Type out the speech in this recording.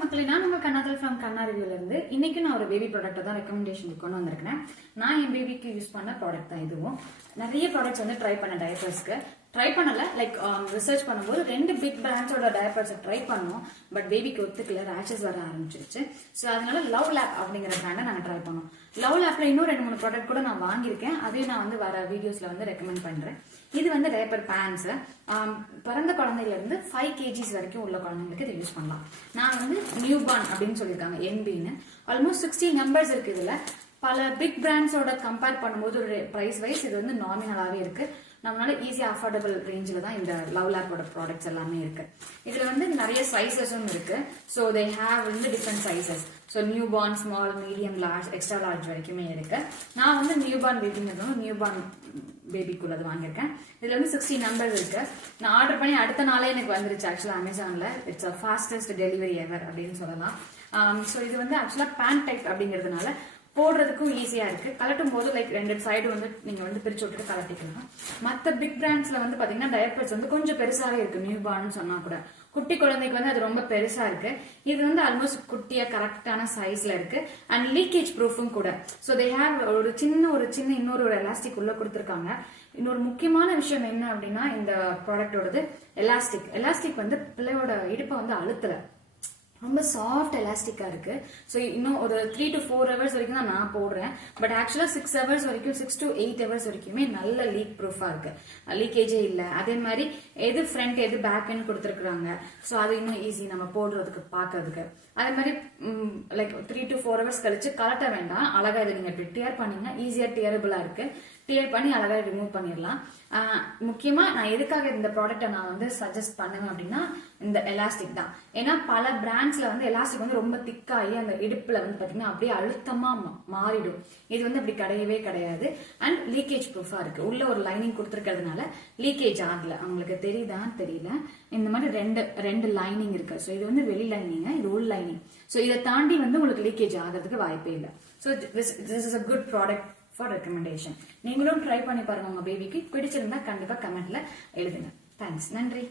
மக்களே, நான் உங்க கண்ணாதல் ஃப்ரம் கண்ணா ரிவ்யூல இருந்து இன்னைக்கு நான் ஒரு பேபி ப்ராடக்ட் தான் ரெக்கமெண்டேஷன் கொண்டு வந்திருக்கேன். நான் என் பேபிக்கு யூஸ் பண்ண ப்ராடக்ட் தான் இதுவும். நிறைய ப்ராடக்ட்ஸ் வந்து ட்ரை பண்ண டயப்பர்ஸ்க்கு ட்ரை பண்ணல. லைக் ரிசர்ச் பண்ணும்போது 2 பிக் பிராண்ட்ஸோட டயப்பர்ஸ் ட்ரை பண்ணோம். பட் பேபிக்கு ஒத்துக்கல, ரேஷஸ் வர ஆரம்பிச்சிருச்சு. ஸோ அதனால லவ் லேப் அப்படிங்கிற பிராண்டை நாங்கள் ட்ரை பண்ணோம். லவ் லேப்ல இன்னும் 2-3 ப்ராடக்ட் கூட நான் வாங்கியிருக்கேன். அதையும் நான் வந்து வர வீடியோஸ்ல வந்து ரெக்கமெண்ட் பண்றேன். இது வந்து டயப்பர் பேண்ட்ஸ். பிறந்த குழந்தையில இருந்து 5 kgs வரைக்கும் உள்ள குழந்தைங்களுக்கு இதை யூஸ் பண்ணலாம். நான் வந்து நியூ பார்ன் அப்படின்னு சொல்லியிருக்காங்க, என்பின்னு. ஆல்மோஸ்ட் 60 நம்பர்ஸ் இருக்கு இதுல. பல பிக் பிராண்ட்ஸோட கம்பேர் பண்ணும்போது ஒரு பிரைஸ் வைஸ் இது வந்து நாமினலாவே இருக்கு. நம்மளால ஈஸியா அஃபோர்டபுள் ரேஞ்சில் தான் இந்த லவ் லேப்போட ப்ராடக்ட்ஸ் எல்லாமே இருக்கு. இதுல வந்து நிறைய சைசஸும் இருக்கு. ஸோ தே ஹேவ் வந்து different sizes. So new born, small, medium, large, extra large வரைக்குமே இருக்கு. நான் வந்து நியூ பார்ன் பேபிங்கிறதும் நியூ பார்ன் பேபிக்குள்ளது வாங்கியிருக்கேன். இதுல வந்து 60 நம்பர்ஸ் இருக்கு. நான் ஆர்டர் பண்ணி அடுத்த நாளே எனக்கு வந்துருச்சு. ஆக்சுவலா அமேசான்ல இட்ஸ் அ ஃபாஸ்டஸ்ட் டெலிவரி எவர் அப்படின்னு சொல்லலாம். ஸோ இது வந்து ஆக்சுவலா பேண்ட் டைப் அப்படிங்கிறதுனால போடுறதுக்கும் ஈஸியா இருக்கு. கலட்டும் போது லைக் 2 சைடு வந்து நீங்க வந்து பிரிச்சு விட்டுட்டு கலட்டிக்கலாம். மற்ற பிக் பிராண்ட்ஸ்ல வந்து பாத்தீங்கன்னா டயப்பர்ஸ் வந்து கொஞ்சம் பெருசாவே இருக்கு. நியூ பார்ன் சொன்னா கூட குட்டி குழந்தைக்கு வந்து அது ரொம்ப பெருசா இருக்கு. இது வந்து ஆல்மோஸ்ட் குட்டியா கரெக்டான சைஸ்ல இருக்கு. அண்ட் லீக்கேஜ் ப்ரூஃபும் கூட. ஸோ தே ஹேவ் ஒரு சின்ன இன்னொரு எலாஸ்டிக் உள்ள கொடுத்துருக்காங்க. இன்னொரு முக்கியமான விஷயம் என்ன அப்படின்னா இந்த ப்ராடக்டோடது எலாஸ்டிக் வந்து பிள்ளையோட இடுப்பை வந்து அழுத்தல, ரொம்ப சாஃப்ட் எலாஸ்டிக்கா இருக்கு. ஸோ இன்னும் ஒரு 3 to 4 hours வரைக்கும் தான் நான் போடுறேன். பட் ஆக்சுவலா 6 hours வரைக்கும், 6 to 8 hours வரைக்குமே நல்ல லீக் ப்ரூஃபா இருக்கு. லீக்கேஜே இல்லை. அதே மாதிரி எது ஃப்ரண்ட் எது பேக்னு கொடுத்துருக்காங்க. ஸோ அது இன்னும் ஈஸி நம்ம போடுறதுக்கு பார்க்கறதுக்கு. அதே மாதிரி லைக் 3 to 4 hours கழிச்சு கலட்ட வேண்டாம். அழகா இதை நீங்க டியர் பண்ணீங்கன்னா ஈஸியா டியரபிளா இருக்கு. டியர் பண்ணி அழகா ரிமூவ் பண்ணிடலாம். முக்கியமா நான் எதுக்காக இந்த ப்ராடக்ட்டை நான் வந்து சஜஸ்ட் பண்ணுவேன் அப்படின்னா இந்த எலாஸ்டிக் தான். ஏன்னா பல பிராண்ட்ஸ்ல வந்து எலாஸ்டிக் வந்து ரொம்ப திக்காகி அந்த இடுப்புல வந்து பாத்தீங்கன்னா அப்படியே அழுத்தமா மாறிடும். இது வந்து அப்படி கிடையவே கிடையாது. அண்ட் லீக்கேஜ் ப்ரூஃபா இருக்கு. உள்ள ஒரு லைனிங் கொடுத்துருக்கிறதுனால லீக்கேஜ் ஆகல. அவங்களுக்கு தெரியுதான்னு தெரியல. இந்த மாதிரி ரெண்டு லைனிங் இருக்கு. ஸோ இது வந்து வெளி லைனிங், இது உள் லைனிங். ஸோ இதை தாண்டி வந்து உங்களுக்கு லீக்கேஜ் ஆகிறதுக்கு வாய்ப்பே இல்லை. So this is a good product for recommendation. நீங்களும் ட்ரை பண்ணி பாருங்க. உங்க பேபிக்கு பிடிச்சிருந்தா கண்டிப்பா கமெண்ட்ல எழுதுங்க. தேங்க்ஸ், நன்றி.